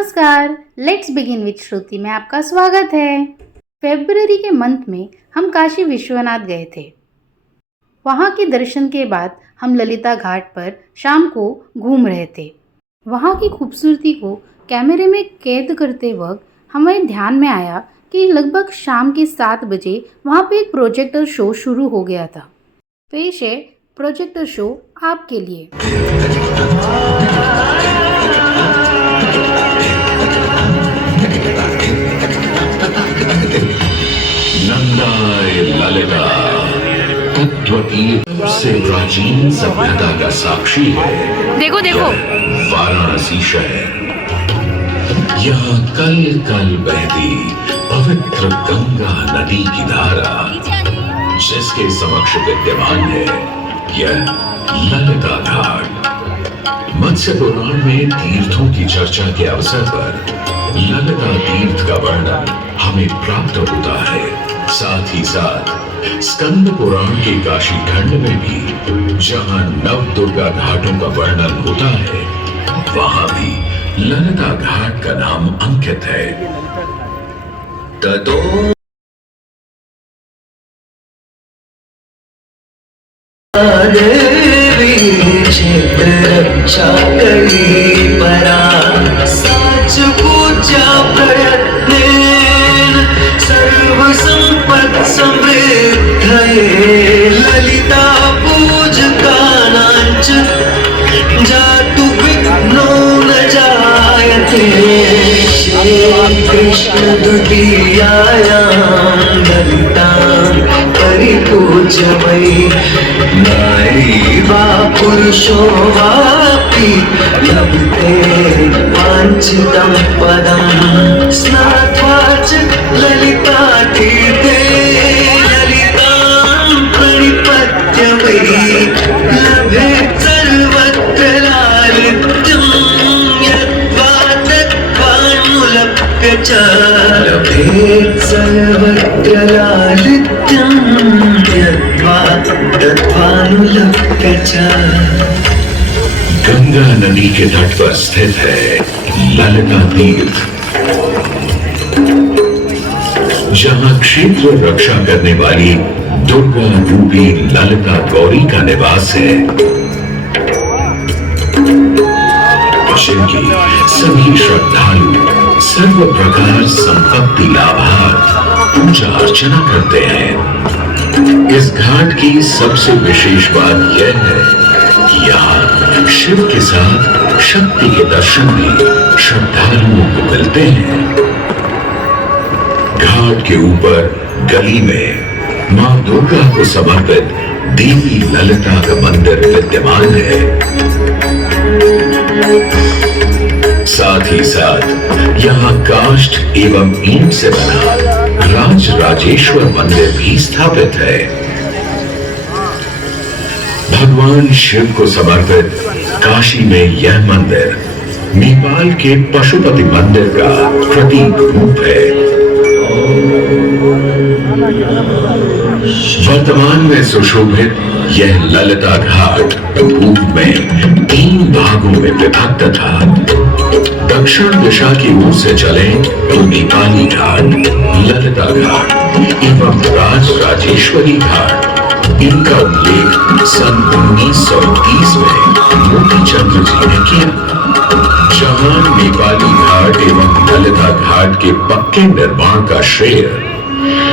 नमस्कार, let's begin with श्रुति में आपका स्वागत है। फरवरी के मंथ में हम काशी विश्वनाथ गए थे। वहाँ के दर्शन के बाद हम ललिता घाट पर शाम को घूम रहे थे। वहाँ की खूबसूरती को कैमरे में कैद करते वक्त हमें ध्यान में आया कि लगभग शाम के 7 बजे वहाँ पे एक प्रोजेक्टर शो शुरू हो गया था। पेश है प्रोजेक्टर शो आपके लिए। नंदाए ललिता तत्व की सबसे प्राचीन सभ्यता का साक्षी है। देखो देखो वाराणसी शहर, यहाँ कल कल बहती पवित्र गंगा नदी की धारा, जिसके समक्ष विद्यमान है यह ललिता घाट। मत्स्य पुराण में तीर्थों की चर्चा के अवसर पर ललिता तीर्थ का वर्णन हमें प्राप्त होता है। साथ ही साथ स्कंद पुराण के काशी खंड में भी जहां नव दुर्गा घाटों का वर्णन होता है, वहां भी ललिता घाट का नाम अंकित है। ततो रक्षा करी परा साच पूजा प्रयत्नेन सर्व संपत् समृद्धये ललिता पूजकानांच जातु विघ्नो न जायते। श्री कृष्ण द्वितीयायां ललितां परिपूज्यमयी नारी वा पुरुषो वापि लभते वाञ्छितं पदं स्नात्वा च ललिता तीर्थे ललितां प्रणिपत्य वै लभेत् सर्वत्र लालित्यं यद्वा तद्वानुलभ्य च लभेत् सर्वत्र लालित्यं यद्वा तद्वानुलभ्य च। गंगा नदी के तट पर स्थित है ललिता तीर्थ, जहां क्षेत्र रक्षा करने वाली दुर्गा रूपी ललिता गौरी का निवास है, जिनकी सभी श्रद्धालु सर्व प्रकार संपत्ति लाभार्थ पूजा अर्चना करते हैं। इस घाट की सबसे विशेष बात यह है कि यहाँ शिव के साथ शक्ति के दर्शन भी श्रद्धालुओं को मिलते हैं। घाट के ऊपर गली में मां दुर्गा को समर्पित देवी ललिता का मंदिर विद्यमान है। साथ ही साथ यहाँ काष्ठ एवं ईंट से बना राज राजेश्वर मंदिर भी स्थापित है। भगवान शिव को समर्पित काशी में यह मंदिर नेपाल के पशुपति मंदिर का प्रतीक रूप है। वर्तमान में सुशोभित यह ललिता घाट पूर्व में 3 भागों में विभक्त था। दक्षिण दिशा की ओर से चले तो नेपाली घाट, ललिता घाट एवं राज राजेश्वरी घाट। इनका उल्लेख सन 1930 में मोतीचंद्र जी ने किया। जहां नेपाली घाट एवं ललिता घाट के पक्के निर्माण का श्रेय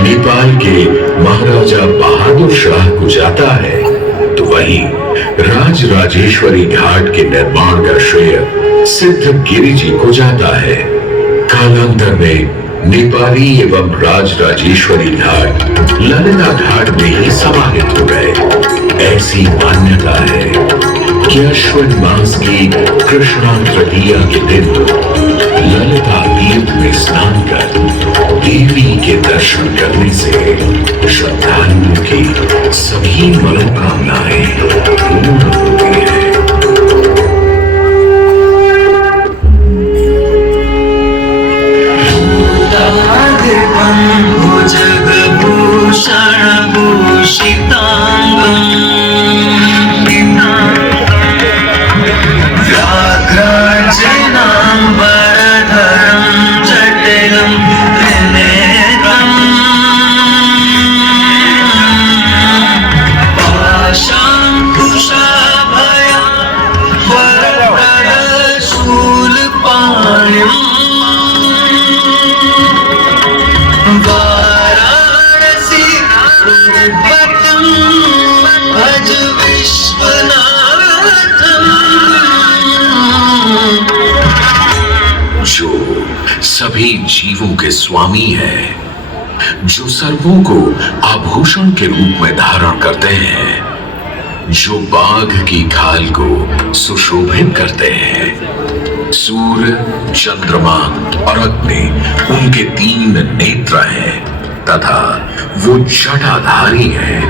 नेपाल के महाराजा बहादुर शाह को जाता है, तो वहीं राज राजेश्वरी घाट के निर्माण का श्रेय सिद्ध गिरि जी को जाता है। कालांतर में नेपाली एवं राज राजेश्वरी घाट ललिता घाट में ही समाहित हो गए। ऐसी मान्यता है कि अश्विन मास की कृष्णा तृतीया के दिन ललिता तीर्थ में स्नान कर देवी के दर्शन करने से श्रद्धालुओं की सभी मनोकामनाएं पूर्ण होती हैं। भूषण भूषितांगं व्याघ्रार्चनां वरद सभी जीवों के स्वामी है, जो सर्पों को आभूषण के रूप में धारण करते हैं, जो बाघ की खाल को सुशोभित करते हैं। सूर्य, चंद्रमा और अग्नि उनके 3 नेत्र हैं तथा वो जटाधारी हैं,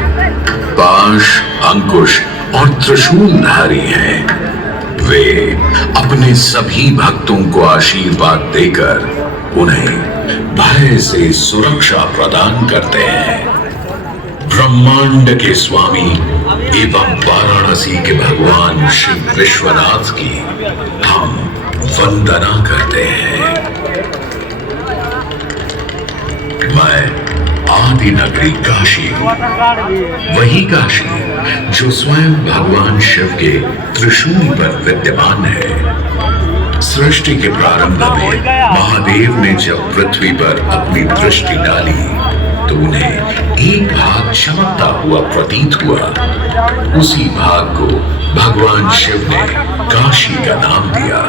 पाश, अंकुश और त्रिशूलधारी हैं। वे अपने सभी भक्तों को आशीर्वाद देकर उन्हें भय से सुरक्षा प्रदान करते हैं। ब्रह्मांड के स्वामी एवं वाराणसी के भगवान श्री विश्वनाथ की हम वंदना करते हैं। मैं आदि नगरी काशी, वही काशी जो स्वयं भगवान शिव के त्रिशूल पर विद्यमान है। सृष्टि के प्रारंभ में महादेव ने जब पृथ्वी पर अपनी दृष्टि डाली तो उन्हें एक भाग चमकता हुआ प्रतीत हुआ। उसी भाग को भगवान शिव ने काशी का नाम दिया।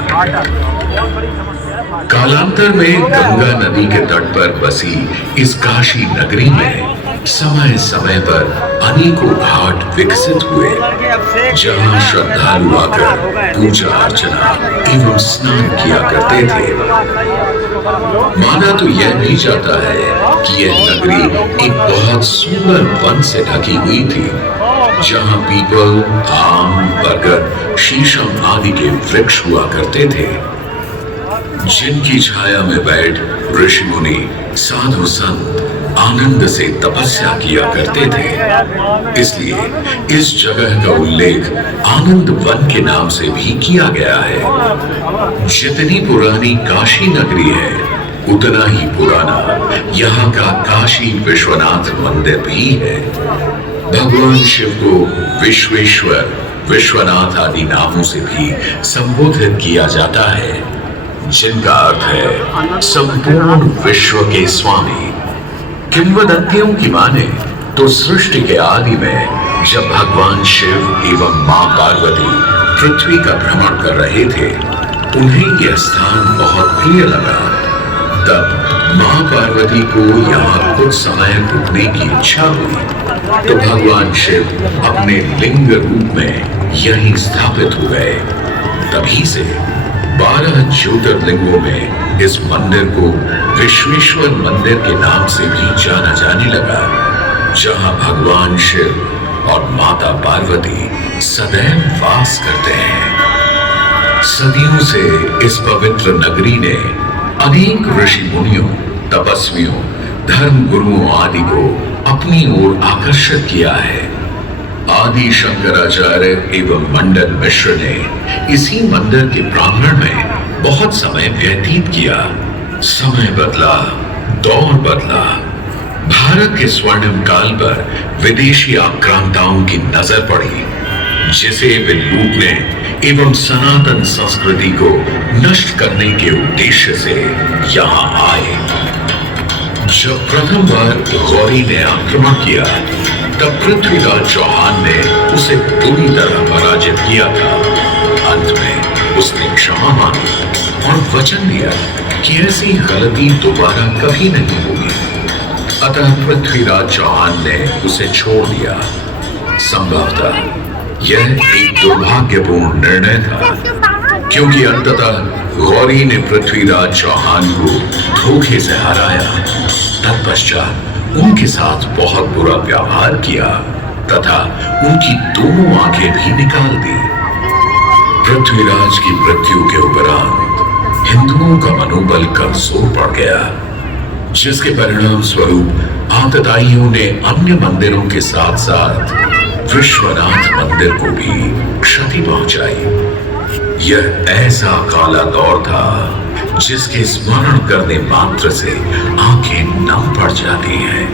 कालांतर में गंगा नदी के तट पर बसी इस काशी नगरी में समय समय पर अनेकों घाट विकसित हुए, जहां श्रद्धालु आकर पूजा अर्चना एवं स्नान किया करते थे। माना तो यह भी जाता है कि यह नगरी एक बहुत सुंदर वन से ढकी हुई थी, जहां पीपल, आम, बरगद, शीशम आदि के वृक्ष हुआ करते थे, जिनकी छाया में बैठ ऋषि मुनि, साधु संत आनंद से तपस्या किया करते थे। इसलिए इस जगह का उल्लेख आनंद वन के नाम से भी किया गया है। जितनी पुरानी काशी नगरी है, उतना ही पुराना यहाँ का काशी विश्वनाथ मंदिर भी है। भगवान शिव को विश्वेश्वर, विश्वनाथ आदि नामों से भी संबोधित किया जाता है, जिनका अर्थ है संपूर्ण विश्व के स्वामी। किंवदंतियों की माने तो सृष्टि के आदि में जब भगवान शिव एवं मां पार्वती पृथ्वी का भ्रमण कर रहे थे, उन्हें यह स्थान बहुत प्रिय लगा। तब मां पार्वती को यहाँ कुछ समय रुकने की इच्छा हुई, तो भगवान शिव अपने लिंग रूप में यहीं स्थापित हो गए। तभी से 12 ज्योतिर्लिंगों में इस मंदिर को विश्वेश्वर मंदिर के नाम से भी जाना जाने लगा, जहां भगवान शिव और माता पार्वती सदैव वास करते हैं। सदियों से इस पवित्र नगरी ने अनेक ऋषि मुनियों, तपस्वियों, धर्म गुरुओं आदि को अपनी ओर आकर्षित किया है। आदि शंकराचार्य एवं मंडन मिश्र ने इसी मंदिर के प्रांगण में बहुत समय व्यतीत किया। समय बदला, दौर बदला। भारत के स्वर्णिम काल पर विदेशी आक्रांताओं की नजर पड़ी, जिसे वे लूटने एवं सनातन संस्कृति को नष्ट करने के उद्देश्य से यहाँ आए। जब प्रथम बार गौरी ने आक्रमण किया, तब पृथ्वीराज चौहान ने उसे पूरी तरह पराजित किया था। अंत में उसने क्षमा मांगी और वचन दिया कि ऐसी गलती दोबारा कभी नहीं होगी। अतः पृथ्वीराज चौहान ने उसे छोड़ दिया। संभवतः यह एक दुर्भाग्यपूर्ण निर्णय था, क्योंकि अंततः गौरी ने पृथ्वीराज चौहान को धोखे से हराया। तत्पश्चात उनके साथ बहुत बुरा व्यवहार किया तथा उनकी दोनों आंखें भी निकाल दी। पृथ्वीराज की मृत्यु के उपरांत हिंदुओं का मनोबल कमजोर पड़ गया, जिसके परिणाम स्वरूप आतताइयों ने अन्य मंदिरों के साथ साथ विश्वनाथ मंदिर को भी क्षति पहुंचाई। यह ऐसा काला दौर था जिसके स्मरण करने मात्र से आंखें नम पड़ जाती हैं।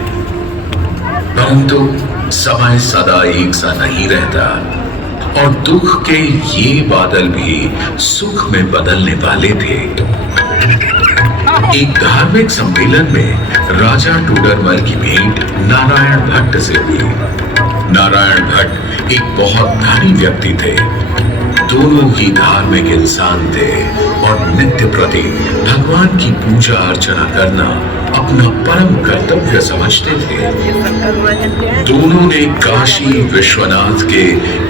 परंतु समय सदा एक सा नहीं रहता और दुख के ये बादल भी सुख में बदलने वाले थे। एक धार्मिक सम्मेलन में राजा टूडरमल की भेंट नारायण भट्ट से हुई। नारायण भट्ट एक बहुत धनी व्यक्ति थे। दोनों ही धार्मिक इंसान थे और और नित्य प्रति भगवान की पूजा अर्चना करना अपना परम कर्तव्य समझते थे। दोनों ने काशी विश्वनाथ के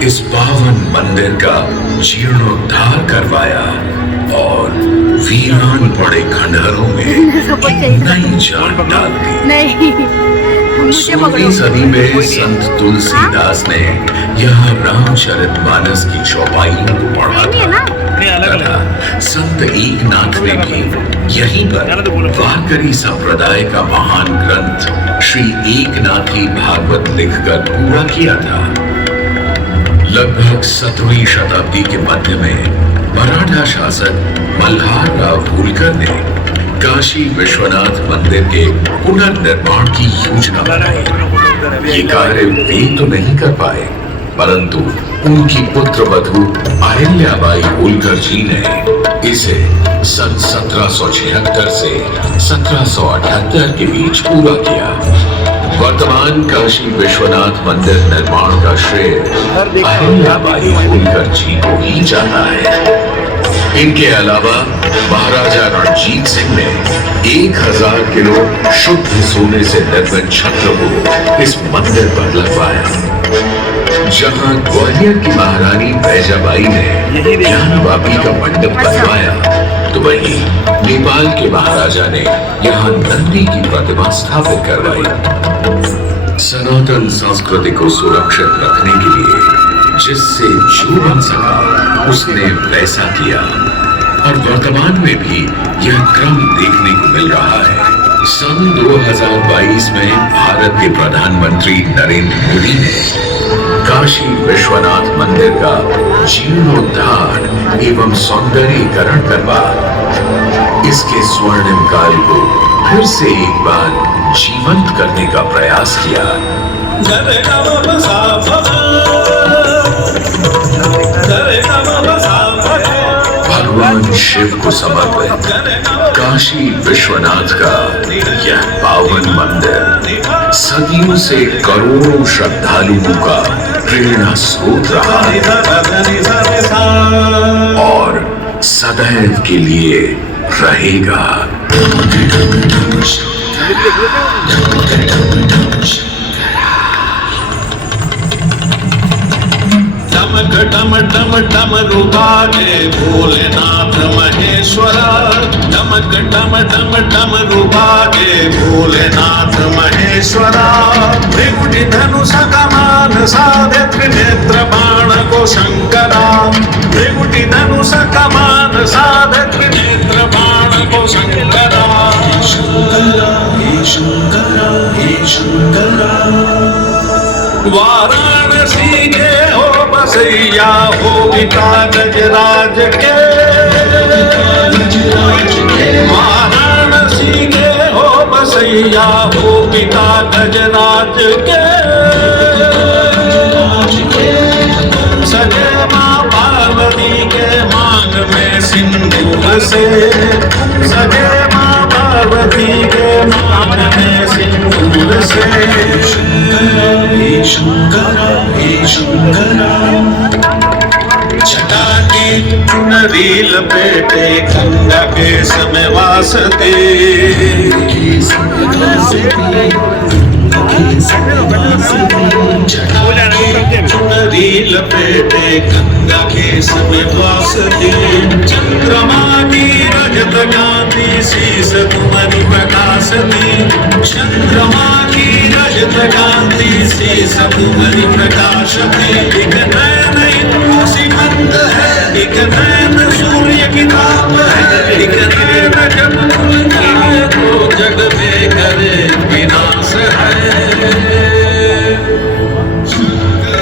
इस पावन मंदिर का जीर्णोद्धार करवाया और वीरान पड़े खंडहरों में एक नई जान डाल दी। नहीं, 16वीं सदी में संत तुलसीदास ने यहाँ रामचरितमानस की चौपाइयों को पढ़ा था तथा संत एकनाथ ने भी यहीं पर वारकरी संप्रदाय का महान ग्रंथ श्री एकनाथी भागवत लिखकर पूरा किया था। लगभग 7वीं शताब्दी के मध्य में मराठा शासक मल्हार राव होलकर ने काशी विश्वनाथ मंदिर के पुनर्निर्माण की योजना बनाई। ये कार्य वे तो नहीं कर पाए, परंतु उनकी पुत्र वधू अहिल्याबाई होलकर जी ने इसे सन 1776 से 1778 के बीच पूरा किया। वर्तमान काशी विश्वनाथ मंदिर निर्माण का श्रेय अहिल्याबाई होलकर जी को ही जाता है। इनके अलावा महाराजा रणजीत सिंह ने 1000 किलो शुद्ध सोने से निर्मित छत्र को इस मंदिर पर लगवाया। जहां ग्वालियर की महारानी बैजाबाई ने ज्ञानवापी का मंडप बनवाया, तो वहीं नेपाल के महाराजा ने यहाँ नंदी की प्रतिमा स्थापित करवाई। सनातन संस्कृति को सुरक्षित रखने के लिए जिससे जो बन सका उसने वैसा किया और वर्तमान में भी यह क्रम देखने को मिल रहा है। सन 2022 में भारत के प्रधानमंत्री नरेंद्र मोदी ने काशी विश्वनाथ मंदिर का जीर्णोद्धार एवं सौंदर्यीकरण करवा इसके स्वर्णिम काल को फिर से एक बार जीवंत करने का प्रयास किया। भगवान शिव को समर्पित काशी विश्वनाथ का यह पावन मंदिर सदियों से करोड़ों श्रद्धालुओं का प्रेरणा स्रोत रहा है और सदैव के लिए रहेगा। डम डम डमरू बाजे भोलेनाथ महेश्वरा। डमक डम डम डमरू बाजे भोलेनाथ महेश्वरा। त्रिकुटी धनुष कमान साधे त्रिनेत्र बाण को शंकरा। त्रिकुटी धनुष कमान साधे त्रिनेत्र बाण को शंकरा। शंकरा हे शंकरा हे शंकरा। वाराणसी के हो बसैया हो पिता गजराज के। वाराणसी के हो बसैया हो पिता गजराज के। सजे माँ पार्वती के मांग में सिंदूर से। सजे माँ पार्वती के मांग में सिंदूर से। शंकरा हे शंकरा। छटा की चुनरी लपेटे गंगा के समय वासते। चुनरी लपेटे गंगा के समय वासते। चंद्रमा की रजत कांति शीस तुम्हारी प्रकाशती। चंद्रमा की रजत कांति शीस तुम्हारी प्रकाशती। एक नैन इंद्र सीमंत है, एक नैन सूर्य की ताप है। एक नैन जब तुलना तो जग में करे विनाश है।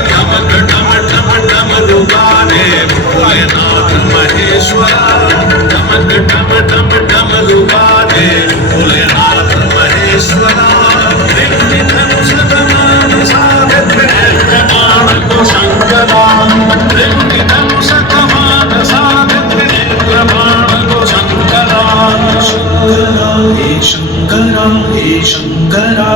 डमक डम डम डमरू बाजे भोलेनाथ महेश्वरा। डमक डम डम डमरू बाजे भोलेनाथ महेश्वरा। त्रिकुटी धनुष कमान साधे त्रिनेत्र बाण को शंकरा। त्रिकुटी धनुष कमान साधे त्रिनेत्र बाण को शंकरा। शंकरा हे शंकरा हे शंकरा।